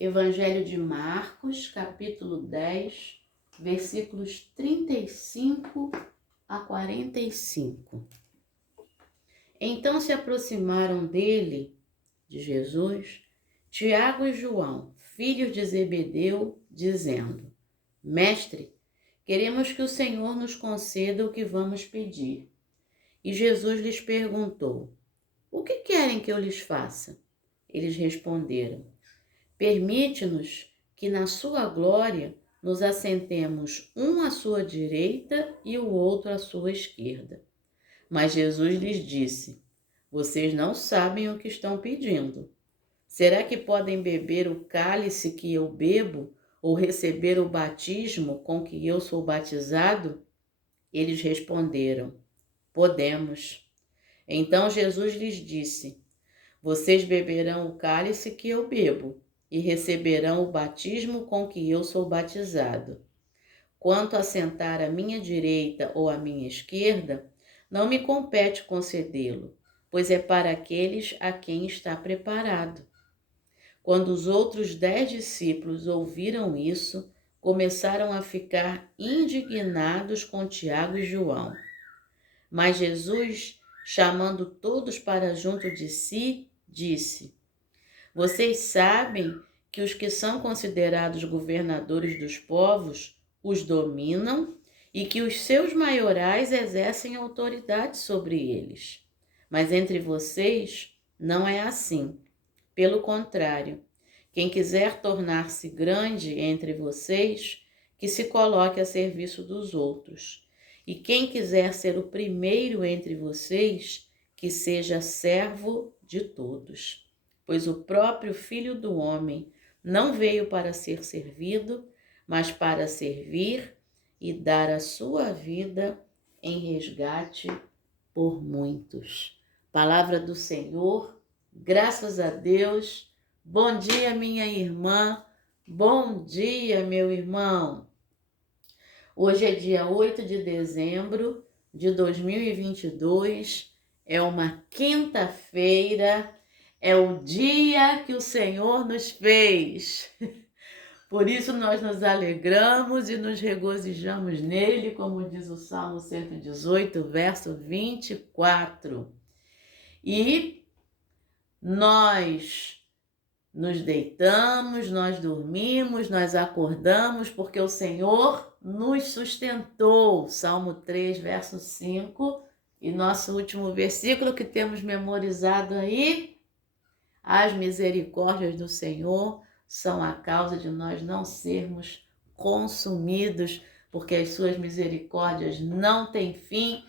Evangelho de Marcos, capítulo 10, versículos 35 a 45. Então se aproximaram dele, de Jesus, Tiago e João, filhos de Zebedeu, dizendo: Mestre, queremos que o Senhor nos conceda o que vamos pedir. E Jesus lhes perguntou: O que querem que eu lhes faça? Eles responderam: Permite-nos que na sua glória nos assentemos um à sua direita e o outro à sua esquerda. Mas Jesus lhes disse: Vocês não sabem o que estão pedindo. Será que podem beber o cálice que eu bebo ou receber o batismo com que eu sou batizado? Eles responderam: Podemos. Então Jesus lhes disse: Vocês beberão o cálice que eu bebo e receberão o batismo com que eu sou batizado. Quanto a sentar à minha direita ou à minha esquerda, não me compete concedê-lo, pois é para aqueles a quem está preparado. Quando os outros 10 discípulos ouviram isso, começaram a ficar indignados com Tiago e João. Mas Jesus, chamando todos para junto de si, disse: Vocês sabem que os que são considerados governadores dos povos os dominam e que os seus maiorais exercem autoridade sobre eles. Mas entre vocês não é assim. Pelo contrário, quem quiser tornar-se grande entre vocês, que se coloque a serviço dos outros. E quem quiser ser o primeiro entre vocês, que seja servo de todos. Pois o próprio Filho do Homem não veio para ser servido, mas para servir e dar a sua vida em resgate por muitos. Palavra do Senhor, graças a Deus. Bom dia, minha irmã. Bom dia, meu irmão. Hoje é dia 8 de dezembro de 2022, é uma quinta-feira, é o dia que o Senhor nos fez. Por isso nós nos alegramos e nos regozijamos nele, como diz o Salmo 118, verso 24. E nós nos deitamos, nós dormimos, nós acordamos, porque o Senhor nos sustentou. Salmo 3, verso 5. E nosso último versículo que temos memorizado aí: as misericórdias do Senhor são a causa de nós não sermos consumidos, porque as suas misericórdias não têm fim,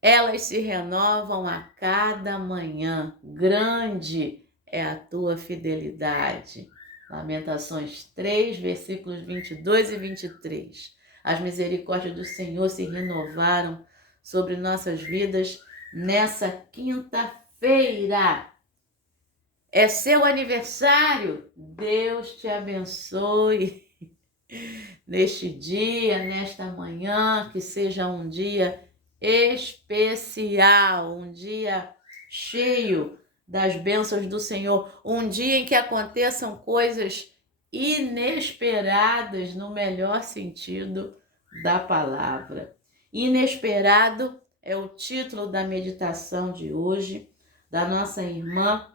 elas se renovam a cada manhã. Grande é a tua fidelidade. Lamentações 3, versículos 22 e 23. As misericórdias do Senhor se renovaram sobre nossas vidas nessa quinta-feira. É seu aniversário? Deus te abençoe neste dia, nesta manhã, que seja um dia especial, um dia cheio das bênçãos do Senhor, um dia em que aconteçam coisas inesperadas no melhor sentido da palavra. Inesperado é o título da meditação de hoje, da nossa irmã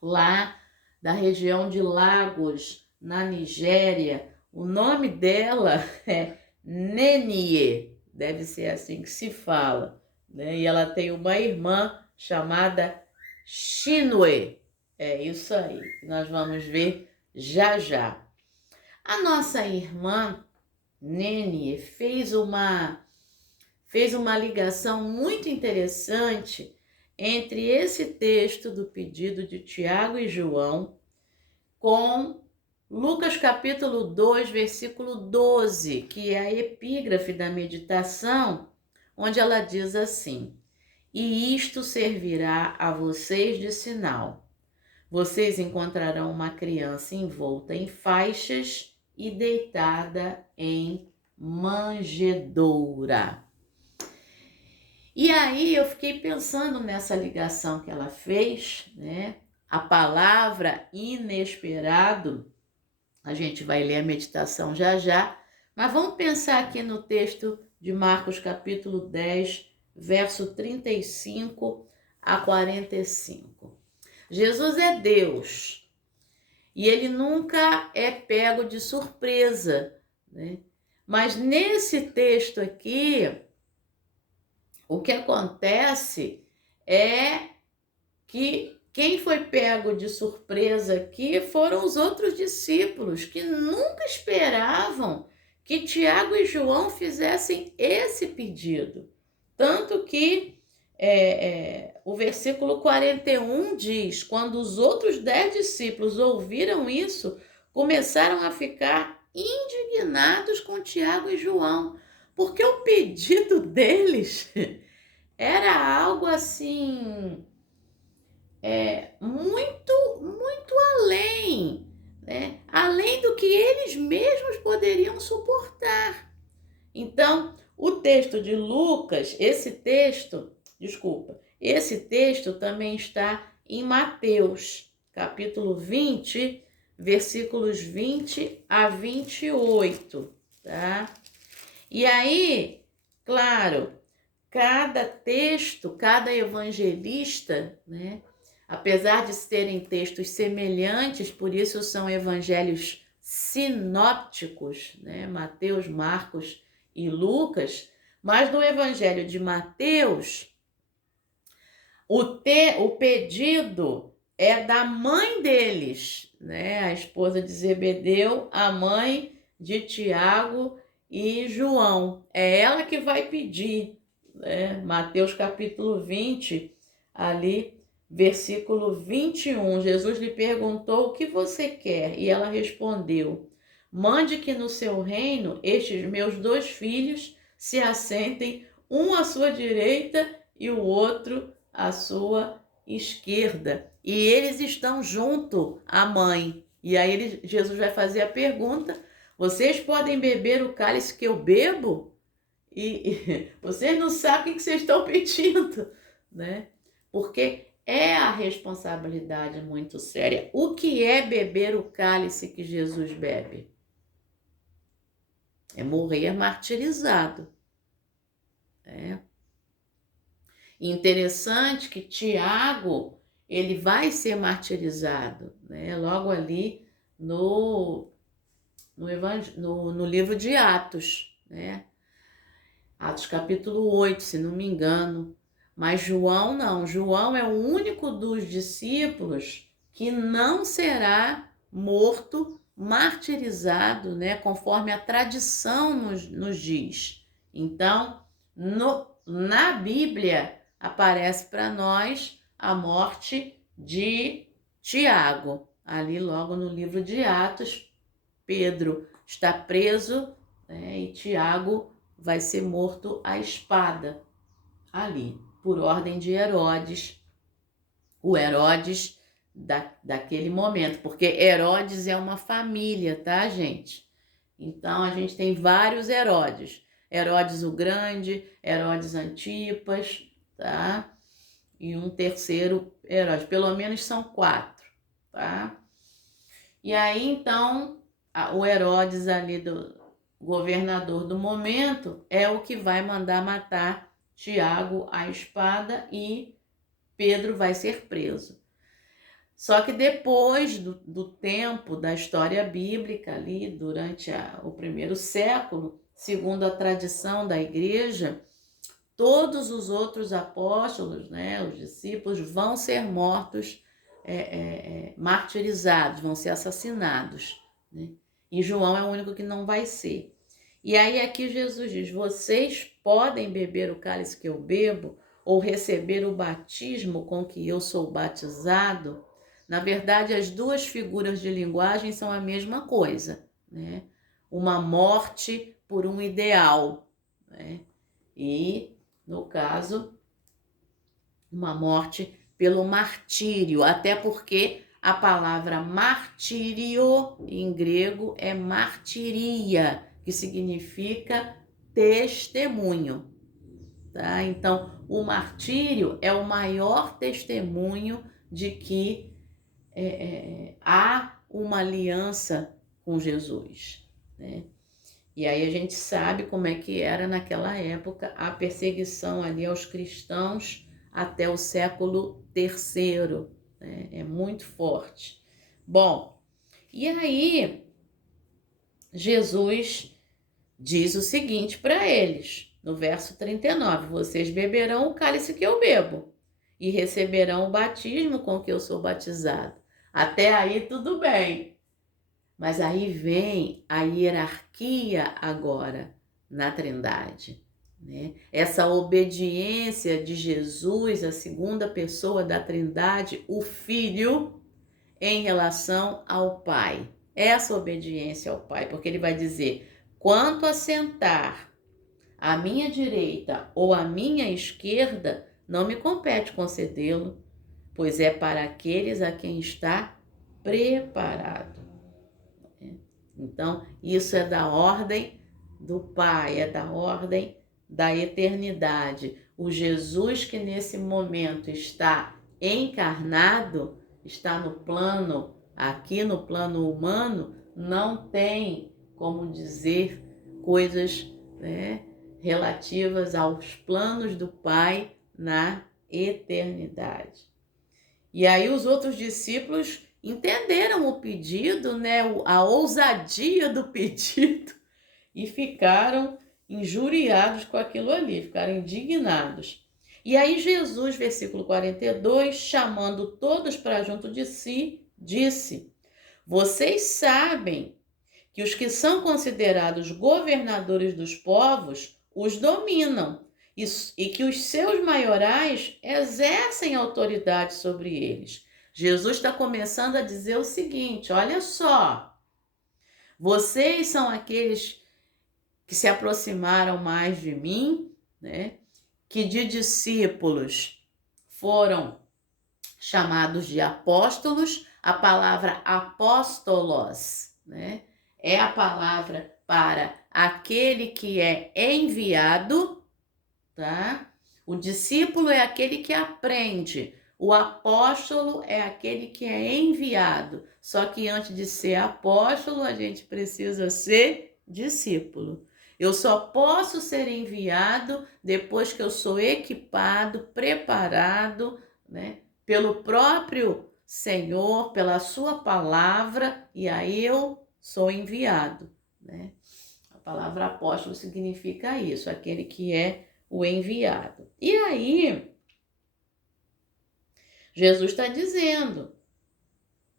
lá da região de Lagos, na Nigéria. O nome dela é Nenie, deve ser assim que se fala, né? E ela tem uma irmã chamada Chinwe. É isso aí, nós vamos ver já já. A nossa irmã Nenie fez uma ligação muito interessante entre esse texto do pedido de Tiago e João com Lucas capítulo 2, versículo 12, que é a epígrafe da meditação, onde ela diz assim: E isto servirá a vocês de sinal. Vocês encontrarão uma criança envolta em faixas e deitada em manjedoura. E aí eu fiquei pensando nessa ligação que ela fez, né, a palavra inesperado, a gente vai ler a meditação já já, mas vamos pensar aqui no texto de Marcos capítulo 10, verso 35 a 45. Jesus é Deus e ele nunca é pego de surpresa, né? Mas nesse texto aqui, o que acontece é que quem foi pego de surpresa aqui foram os outros discípulos, que nunca esperavam que Tiago e João fizessem esse pedido. Tanto que o versículo 41 diz: quando os outros 10 discípulos ouviram isso, começaram a ficar indignados com Tiago e João, porque o pedido deles era algo assim, muito além, né? Além do que eles mesmos poderiam suportar. Então, o texto de Lucas, esse texto também está em Mateus, capítulo 20, versículos 20 a 28, tá? E aí, claro, cada texto, cada evangelista, né? Apesar de terem textos semelhantes, por isso são evangelhos sinópticos, né? Mateus, Marcos e Lucas, mas no evangelho de Mateus, o pedido é da mãe deles, né? A esposa de Zebedeu, a mãe de Tiago e João. É ela que vai pedir, né? Mateus capítulo 20, ali, versículo 21. Jesus lhe perguntou: o que você quer? E ela respondeu: mande que no seu reino estes meus 2 filhos se assentem, um à sua direita e o outro à sua esquerda. E eles estão junto à mãe. E aí Jesus vai fazer a pergunta: vocês podem beber o cálice que eu bebo? E vocês não sabem o que vocês estão pedindo, né? Porque é a responsabilidade muito séria. O que é beber o cálice que Jesus bebe? É morrer martirizado. Interessante que Tiago, ele vai ser martirizado, né? Logo ali no livro de Atos, né? Atos capítulo 8, se não me engano. Mas João não. João é o único dos discípulos que não será morto, martirizado, né? Conforme a tradição nos diz. Então, na Bíblia, aparece para nós a morte de Tiago. Ali logo no livro de Atos, Pedro está preso, né, e Tiago vai ser morto à espada ali, por ordem de Herodes, o Herodes daquele momento, porque Herodes é uma família, tá, gente? Então a gente tem vários Herodes. Herodes o Grande, Herodes Antipas, tá? E um terceiro Herodes, pelo menos são 4, tá? E aí então o Herodes ali do governador do momento é o que vai mandar matar Tiago à espada e Pedro vai ser preso. Só que depois do tempo da história bíblica ali, durante o 1º século, segundo a tradição da igreja, todos os outros apóstolos, né, os discípulos, vão ser mortos, martirizados, vão ser assassinados, né? E João é o único que não vai ser. E aí aqui Jesus diz: vocês podem beber o cálice que eu bebo ou receber o batismo com que eu sou batizado. Na verdade, as duas figuras de linguagem são a mesma coisa, né? Uma morte por um ideal, né? E, no caso, uma morte pelo martírio, até porque a palavra martírio em grego é martiria, que significa testemunho, tá? Então, o martírio é o maior testemunho de que há uma aliança com Jesus, né? E aí a gente sabe como é que era naquela época a perseguição ali aos cristãos até o século III, né? É muito forte. Bom, e aí Jesus diz o seguinte para eles, no verso 39, vocês beberão o cálice que eu bebo e receberão o batismo com que eu sou batizado. Até aí tudo bem. Mas aí vem a hierarquia agora na Trindade, né? Essa obediência de Jesus, a segunda pessoa da Trindade, o Filho, em relação ao Pai. Essa obediência ao Pai, porque ele vai dizer, quanto a sentar à minha direita ou à minha esquerda, não me compete concedê-lo, pois é para aqueles a quem está preparado. Então, isso é da ordem do Pai, é da ordem da eternidade. O Jesus que nesse momento está encarnado, está no plano, aqui no plano humano, não tem como dizer coisas, né, relativas aos planos do Pai na eternidade. E aí os outros discípulos entenderam o pedido, né, a ousadia do pedido e ficaram injuriados com aquilo ali, ficaram indignados. E aí Jesus, versículo 42, chamando todos para junto de si, disse, vocês sabem que os que são considerados governadores dos povos os dominam e que os seus maiorais exercem autoridade sobre eles. Jesus está começando a dizer o seguinte, olha só, vocês são aqueles que se aproximaram mais de mim, né? Que de discípulos foram chamados de apóstolos. A palavra apóstolos, né? É a palavra para aquele que é enviado, tá? O discípulo é aquele que aprende. O apóstolo é aquele que é enviado. Só que antes de ser apóstolo, a gente precisa ser discípulo. Eu só posso ser enviado depois que eu sou equipado, preparado, né, pelo próprio Senhor, pela sua palavra, e aí eu sou enviado, né? A palavra apóstolo significa isso, aquele que é o enviado. E aí, Jesus está dizendo,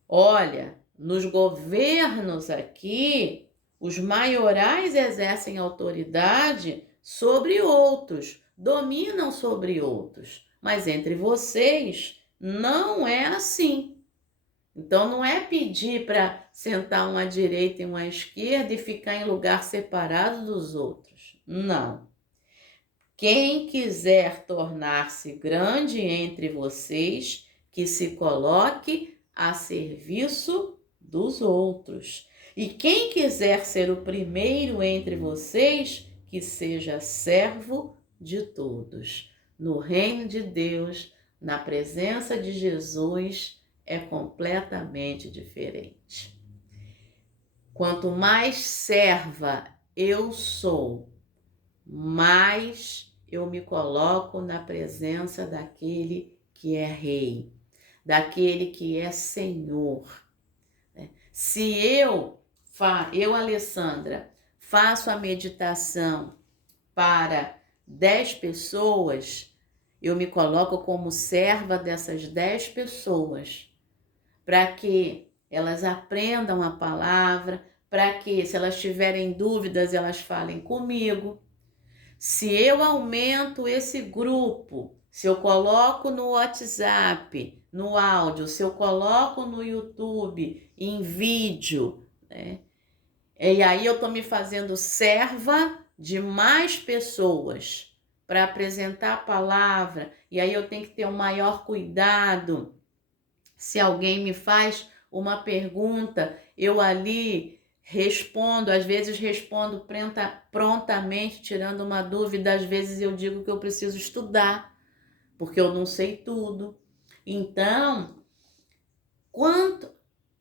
olha, nos governos aqui, os maiorais exercem autoridade sobre outros, dominam sobre outros, mas entre vocês não é assim. Então não é pedir para sentar uma à direita e uma à esquerda e ficar em lugar separado dos outros. Não. Quem quiser tornar-se grande entre vocês, que se coloque a serviço dos outros. E quem quiser ser o primeiro entre vocês, que seja servo de todos. No reino de Deus, na presença de Jesus, é completamente diferente. Quanto mais serva eu sou, mais eu me coloco na presença daquele que é rei, daquele que é Senhor. Se eu, Alessandra, faço a meditação para 10 pessoas, eu me coloco como serva dessas 10 pessoas, para que elas aprendam a palavra, para que, se elas tiverem dúvidas, elas falem comigo. Se eu aumento esse grupo, se eu coloco no WhatsApp, no áudio, se eu coloco no YouTube, em vídeo, né? E aí eu estou me fazendo serva de mais pessoas para apresentar a palavra. E aí eu tenho que ter um maior cuidado. Se alguém me faz uma pergunta, eu ali respondo, às vezes respondo prontamente, tirando uma dúvida, às vezes eu digo que eu preciso estudar, porque eu não sei tudo. Então,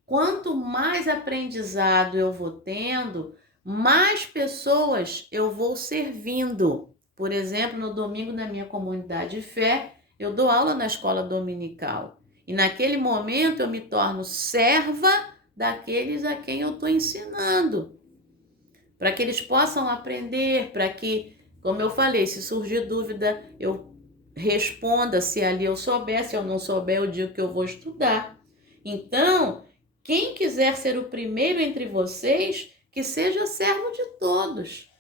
quanto mais aprendizado eu vou tendo, mais pessoas eu vou servindo. Por exemplo, no domingo na minha comunidade de fé, eu dou aula na escola dominical. E naquele momento eu me torno serva daqueles a quem eu estou ensinando. Para que eles possam aprender, para que, como eu falei, se surgir dúvida, eu responda. Se ali eu souber, se eu não souber, eu digo que eu vou estudar. Então, quem quiser ser o primeiro entre vocês, que seja servo de todos.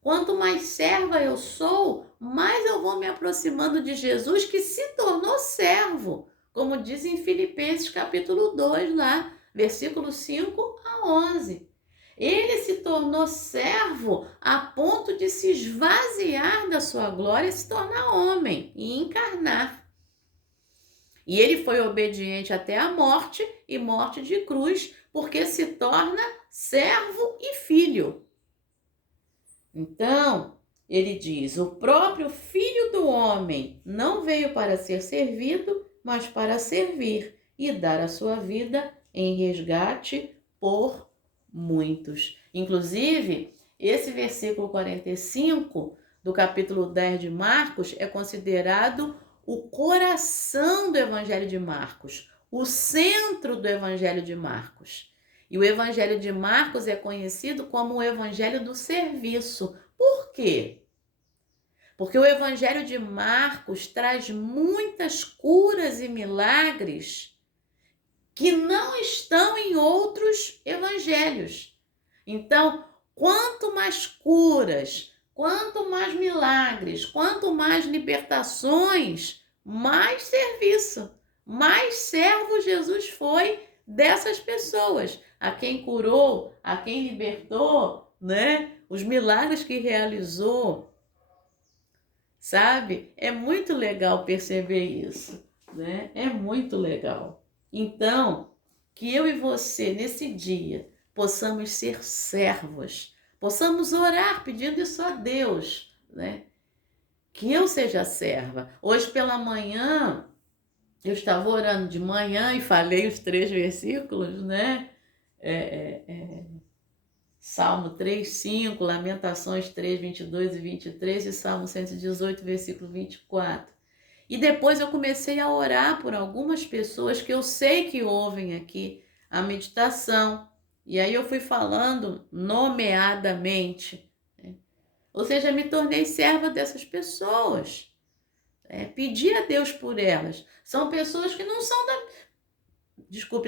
Quanto mais serva eu sou, mais eu vou me aproximando de Jesus, que se tornou servo, como diz em Filipenses capítulo 2, lá, versículos 5 a 11. Ele se tornou servo a ponto de se esvaziar da sua glória e se tornar homem e encarnar. E ele foi obediente até a morte e morte de cruz, porque se torna servo e filho. Então, ele diz: o próprio Filho do Homem não veio para ser servido, mas para servir e dar a sua vida em resgate por muitos. Inclusive, esse versículo 45 do capítulo 10 de Marcos é considerado o coração do Evangelho de Marcos, o centro do Evangelho de Marcos. E o Evangelho de Marcos é conhecido como o Evangelho do serviço. Por quê? Porque o Evangelho de Marcos traz muitas curas e milagres que não estão em outros evangelhos. Então, quanto mais curas, quanto mais milagres, quanto mais libertações, mais serviço, mais servo Jesus foi dessas pessoas, a quem curou, a quem libertou, né? Os milagres que realizou, sabe? É muito legal perceber isso, né? É muito legal. Então, que eu e você, nesse dia, possamos ser servos, possamos orar pedindo isso a Deus, né? Que eu seja serva. Hoje pela manhã, eu estava orando de manhã e falei os 3 versículos, né? Salmo 3, 5, Lamentações 3, 22 e 23 e Salmo 118, versículo 24. E depois eu comecei a orar por algumas pessoas que eu sei que ouvem aqui a meditação. E aí eu fui falando nomeadamente, né? Ou seja, me tornei serva dessas pessoas. Pedi a Deus por elas. São pessoas que não são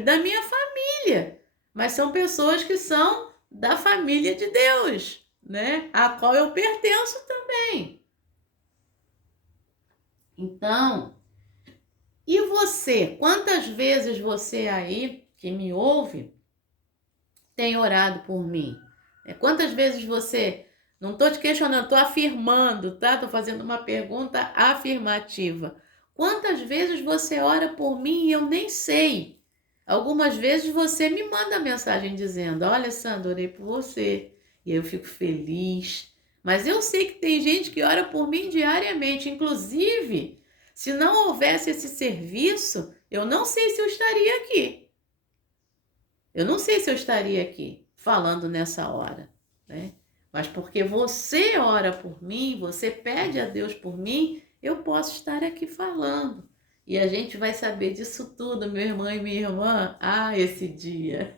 da minha família, mas são pessoas que são da família de Deus, né? A qual eu pertenço também. Então, e você? Quantas vezes você aí, que me ouve, tem orado por mim? Quantas vezes você... Não estou te questionando, estou afirmando, tá? Estou fazendo uma pergunta afirmativa. Quantas vezes você ora por mim e eu nem sei? Algumas vezes você me manda mensagem dizendo: olha, Sandra, orei por você. E eu fico feliz. Mas eu sei que tem gente que ora por mim diariamente. Inclusive, se não houvesse esse serviço, eu não sei se eu estaria aqui. Eu não sei se eu estaria aqui falando nessa hora, né? Mas porque você ora por mim, você pede a Deus por mim, eu posso estar aqui falando. E a gente vai saber disso tudo, meu irmão e minha irmã, esse dia,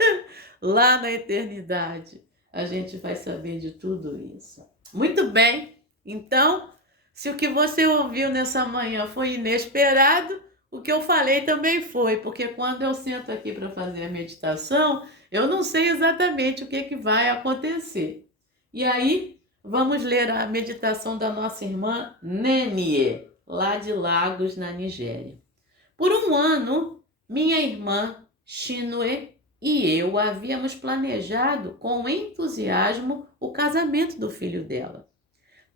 lá na eternidade, a gente vai saber de tudo isso. Muito bem, então, se o que você ouviu nessa manhã foi inesperado, o que eu falei também foi, porque quando eu sento aqui para fazer a meditação, eu não sei exatamente o que vai acontecer. E aí, vamos ler a meditação da nossa irmã Nenie, lá de Lagos, na Nigéria. Por um ano, minha irmã Chinue e eu havíamos planejado com entusiasmo o casamento do filho dela.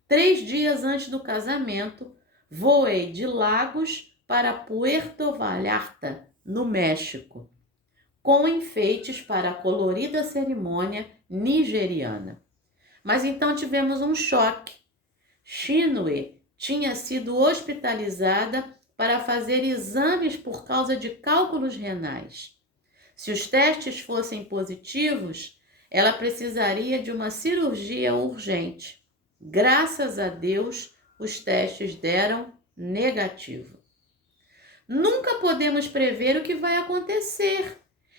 3 dias antes do casamento, voei de Lagos para Puerto Vallarta, no México, com enfeites para a colorida cerimônia nigeriana. Mas então tivemos um choque. Chinue tinha sido hospitalizada para fazer exames por causa de cálculos renais. Se os testes fossem positivos, ela precisaria de uma cirurgia urgente. Graças a Deus, os testes deram negativo. Nunca podemos prever o que vai acontecer.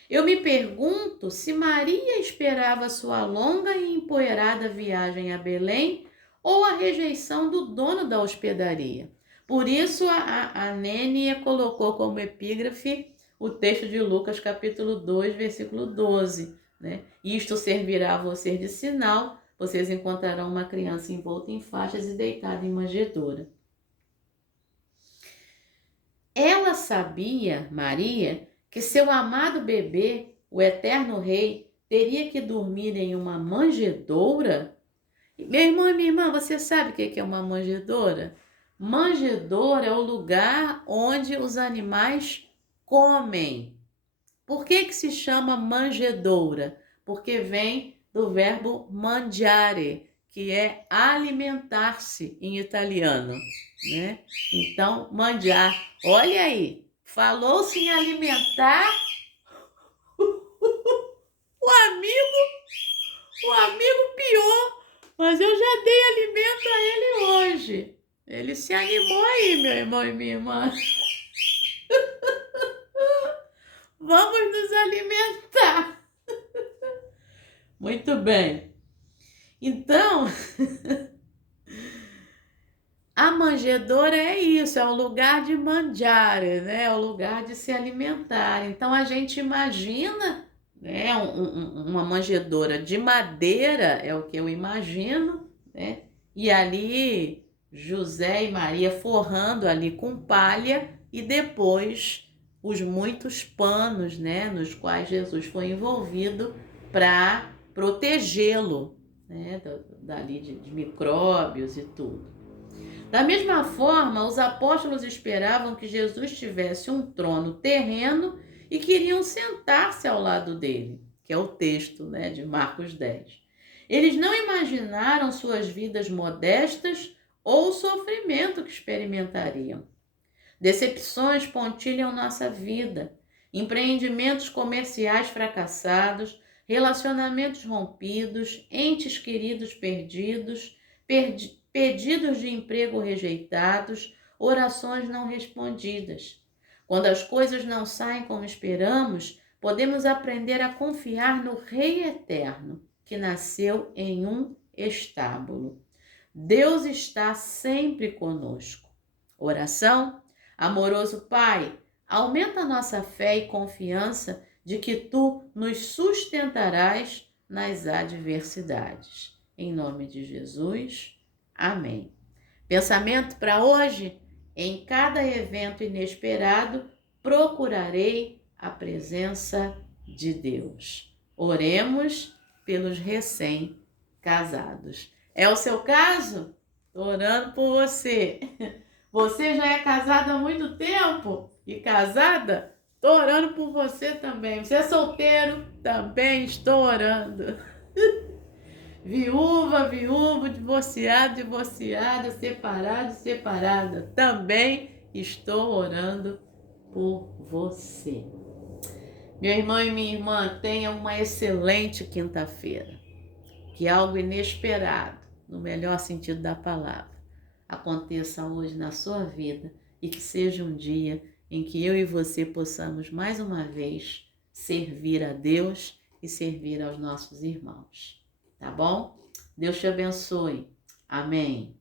Eu me pergunto se Maria esperava sua longa e empoeirada viagem a Belém ou a rejeição do dono da hospedaria. Por isso, a Nênia colocou como epígrafe o texto de Lucas, capítulo 2, versículo 12. Né? Isto servirá a vocês de sinal, vocês encontrarão uma criança envolta em faixas e deitada em manjedoura. Ela sabia, Maria, que seu amado bebê, o eterno rei, teria que dormir em uma manjedoura? Meu irmão e minha irmã, você sabe o que é uma manjedoura? Manjedoura é o lugar onde os animais comem. Por que se chama manjedoura? Porque vem do verbo mangiare, que é alimentar-se em italiano, né? Então, mangiar. Olha aí, falou-se em alimentar, o amigo piou, mas eu já dei alimento a ele hoje. Ele se animou aí, meu irmão e minha irmã. Vamos nos alimentar. Muito bem. Então, a manjedoura é isso, é o lugar de mangiare, né? É o lugar de se alimentar. Então, a gente imagina, né, uma manjedoura de madeira, é o que eu imagino, né? E ali, José e Maria forrando ali com palha e depois os muitos panos, né, nos quais Jesus foi envolvido para protegê-lo, né, dali de micróbios e tudo. Da mesma forma, os apóstolos esperavam que Jesus tivesse um trono terreno e queriam sentar-se ao lado dele, que é o texto, né, de Marcos 10. Eles não imaginaram suas vidas modestas ou o sofrimento que experimentariam. Decepções pontilham nossa vida, empreendimentos comerciais fracassados, relacionamentos rompidos, entes queridos perdidos, pedidos de emprego rejeitados, orações não respondidas. Quando as coisas não saem como esperamos, podemos aprender a confiar no Rei Eterno, que nasceu em um estábulo. Deus está sempre conosco. Oração? Amoroso Pai, aumenta a nossa fé e confiança de que Tu nos sustentarás nas adversidades. Em nome de Jesus, amém. Pensamento para hoje? Em cada evento inesperado, procurarei a presença de Deus. Oremos pelos recém-casados. É o seu caso? Estou orando por você. Você já é casada há muito tempo e casada? Estou orando por você também. Você é solteiro? Também estou orando. Viúva, viúvo, divorciado, divorciada, separado, separada. Também estou orando por você. Meu irmão e minha irmã, tenha uma excelente quinta-feira. Que algo inesperado, no melhor sentido da palavra, aconteça hoje na sua vida e que seja um dia em que eu e você possamos mais uma vez servir a Deus e servir aos nossos irmãos. Tá bom? Deus te abençoe. Amém.